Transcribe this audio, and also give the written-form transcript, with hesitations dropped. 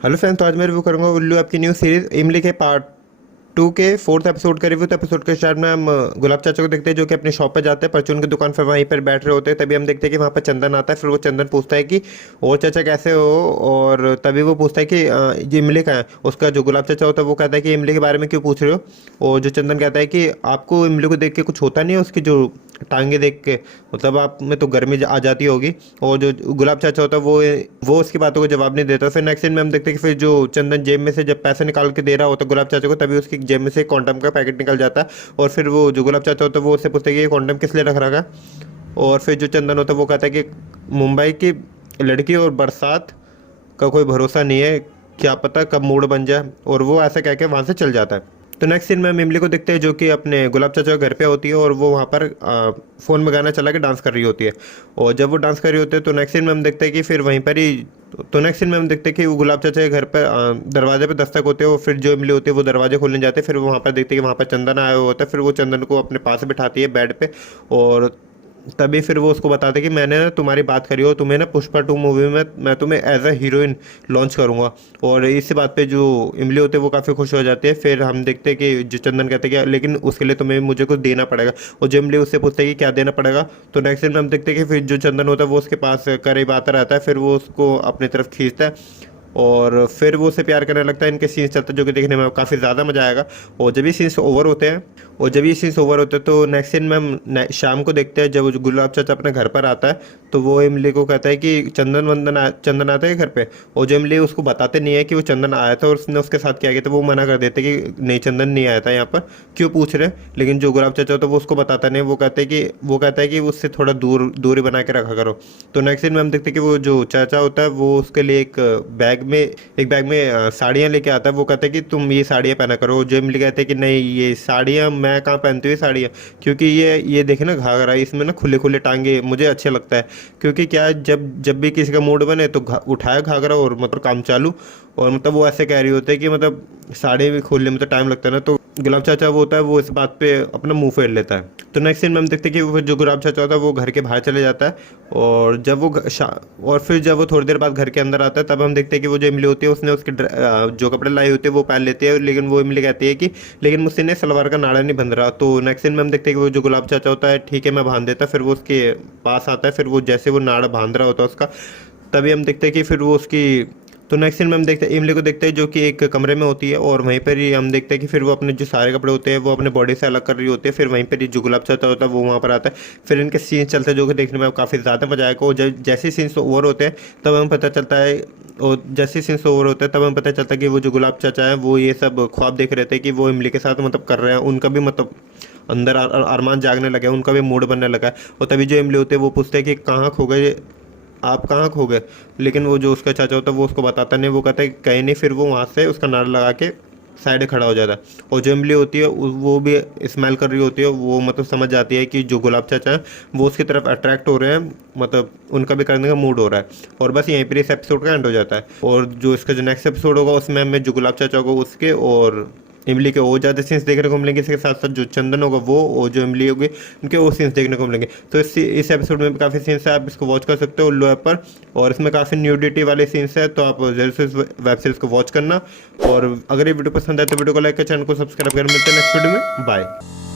Hello friends, तो आज मैं रिव्यू करूंगा उल्लू आपकी न्यू सीरीज इमली के पार्ट 2 के 4th एपिसोड का रिव्यू। तो एपिसोड के स्टार्ट में हम गुलाब चाचा को देखते हैं जो कि अपनी शॉप पे जाते हैं, परचून की दुकान पर वहीं पर बैठ रहे होते हैं। तभी हम देखते हैं कि वहाँ पर चंदन आता है। फिर वो चंदन पूछता है कि और चाचा कैसे हो, और तभी वो पूछता है कि ये इमली का है। उसका जो गुलाब चाचा होता है वो कहता है कि इमली के बारे में क्यों पूछ रहे हो। और जो चंदन कहता है कि आपको इमली को देख के कुछ होता नहीं है, उसकी जो टांगे देख के, मतलब आप में तो गर्मी आ जाती होगी। और जो गुलाब चाचा होता है वो उसकी बातों को जवाब नहीं देता। फिर नेक्स्ट सीन में हम देखते हैं कि फिर जो चंदन जेब में से जब पैसे निकाल के दे रहा होता है गुलाब चाचा को, तभी उसकी जेब में से कॉन्डम का पैकेट निकल जाता है। और फिर वो जो गुलाब चाचा होता है वो उससे पूछता है कि ये कॉन्डम किस लिए रख रखा है। और फिर जो चंदन होता है वो कहता है कि मुंबई की लड़की और बरसात का कोई भरोसा नहीं है, क्या पता कब मूड बन जाए। और वो ऐसा कह के वहाँ से चल जाता है। तो नेक्स्ट सीन में हम इमली को देखते हैं जो कि अपने गुलाब चाचा के घर पे होती है, और वो वहाँ पर फ़ोन में गाना चला के डांस कर रही होती है। और जब वो डांस कर रही होती है तो नेक्स्ट सीन में हम देखते हैं कि फिर वहीं पर ही, तो नेक्स्ट सीन में हम देखते हैं कि वो गुलाब चाचा के घर पर दरवाजे पे दस्तक होते हैं। और फिर जो इमली होती है वो दरवाजे खोलने जाते हैं। फिर वो वहाँ पर देखते हैं कि वहाँ पर चंदन आया हुआ होता है। फिर वो चंदन को अपने पास बिठाती है बेड पे। और तभी फिर वो उसको बताते कि मैंने ना तुम्हारी बात करी हो, तुम्हें ना पुष्पा 2 मूवी में मैं तुम्हें एज अ हीरोइन लॉन्च करूंगा। और इसी बात पे जो इमली होते हैं वो काफ़ी खुश हो जाते हैं। फिर हम देखते हैं कि जो चंदन कहते हैं कि लेकिन उसके लिए तुम्हें मुझे कुछ देना पड़ेगा। और जो इमली उससे पूछते हैं कि क्या देना पड़ेगा। तो नेक्स्ट दिन में हम देखते हैं कि फिर जो चंदन होता है वो उसके पास करीब आता रहता है। फिर वो उसको अपनी तरफ खींचता है और फिर वो उसे प्यार करने लगता है। इनके सीन्स चलते हैं जो कि देखने में काफ़ी ज़्यादा मज़ा आएगा। और जब ये सीन्स ओवर होते हैं तो नेक्स्ट सीन में हम शाम को देखते हैं जब गुलाब चाचा अपने घर पर आता है। तो वो इमली को कहता है कि चंदन आता है घर पे। और जो इमली उसको बताते नहीं है कि वो चंदन आया था और उसने उसके साथ क्या किया था। वो मना कर देते कि नहीं, चंदन नहीं आया था यहाँ पर, क्यों पूछ रहे। लेकिन जो गुलाब चाचा होता है वो उसको बताता नहीं। वो कहता है कि उससे थोड़ा दूरी बना के रखा करो। तो नेक्स्ट सीन में हम देखते हैं कि वो जो चाचा होता है वो उसके लिए एक बैग में साड़ियाँ लेके आता है। वो कहता है कि तुम ये साड़ियाँ पहना करो। जो इमली कहते हैं कि नहीं, ये साड़ियाँ मैं कहाँ पहनती हूँ ये साड़ियाँ, क्योंकि ये देखे ना घाघरा, इसमें ना खुले खुले टांगे मुझे अच्छे लगता है। क्योंकि क्या है, जब भी किसी का मूड बने तो उठाया घाघरा और मतलब काम चालू। और मतलब वो ऐसे कह रही होती है कि मतलब साड़ी भी खोलने में तो टाइम लगता है ना। तो गुलाब चाचा वो होता है वो इस बात पे अपना मुंह फेर लेता है। तो नेक्स्ट सीन में हम देखते हैं कि वो जो गुलाब चाचा होता है वो घर के बाहर चले जाता है। और और फिर जब वो थोड़ी देर बाद घर के अंदर आता है तब हम देखते हैं कि वो जो इमली होती है उसने उसके जो कपड़े लाई होते हैं वो पहन लेती है। लेकिन वो इमली कहती है कि लेकिन मुझसे ने सलवार का नाड़ा नहीं बंध रहा। तो नेक्स्ट सीन में हम देखते हैं कि वो जो गुलाब चाचा होता है ठीक है मैं बांध देता। फिर वो उसके पास आता है। फिर वो जैसे वो नाड़ा बांध रहा होता है उसका, तभी हम देखते हैं कि फिर वो उसकी, तो नेक्स्ट सीन में हम देखते हैं इमली को देखते हैं जो कि एक कमरे में होती है। और वहीं पर ही हम देखते हैं कि फिर वो अपने जो सारे कपड़े होते हैं वो अपने बॉडी से अलग कर रही होती है। फिर वहीं पर ही जो गुलाब चाचा होता है वो वहाँ पर आता है। फिर इनके सीन्स चलते हैं जो कि देखने में काफ़ी ज़्यादा मजा आएगा। और जब जैसे सीन्स ओवर होते हैं तब हमें पता चलता है, और जैसे सीन्स ओवर होते हैं तब हमें पता चलता है कि वो जो गुलाब चाचा है वो ये सब ख्वाब देख रहे थे कि वो इमली के साथ मतलब कर रहे हैं। उनका भी मतलब अंदर अरमान जागने लगा है, उनका भी मूड बनने लगा है। और तभी जो इमली होते हैं वो पूछते हैं कि कहाँ खो गए, आप कहाँ खो गए। लेकिन वो जो उसका चाचा होता है वो उसको बताता नहीं। वो कहता है कि कहीं नहीं। फिर वो वहाँ से उसका नारा लगा के साइड खड़ा हो जाता है। और जो इमली होती है वो भी स्माइल कर रही होती है। वो मतलब समझ जाती है कि जो गुलाब चाचा हैं वो उसकी तरफ अट्रैक्ट हो रहे हैं, मतलब उनका भी करने का मूड हो रहा है। और बस यहीं पर इस एपिसोड का एंड हो जाता है। और जो इसका जो नेक्स्ट एपिसोड होगा उसमें हमें जो गुलाब चाचा होगा उसके और इमली के और ज़्यादा सीन्स देखने को मिलेंगे। इसके साथ साथ जो चंदन होगा वो और जो इमली होगी उनके वो सीन्स देखने को मिलेंगे। तो इस एपिसोड में भी काफ़ी सीन्स है, आप इसको वॉच कर सकते हो उल्लू ऐप पर। और इसमें काफ़ी न्यूडिटी वाले सीन्स है, तो आप जरूर से इस वेब सीरीज़ को वॉच करना। और अगर ये वीडियो पसंद आए तो वीडियो को लाइक कर, चैनल को सब्सक्राइब कर। मिलते हैं नेक्स्ट वीडियो में, बाय।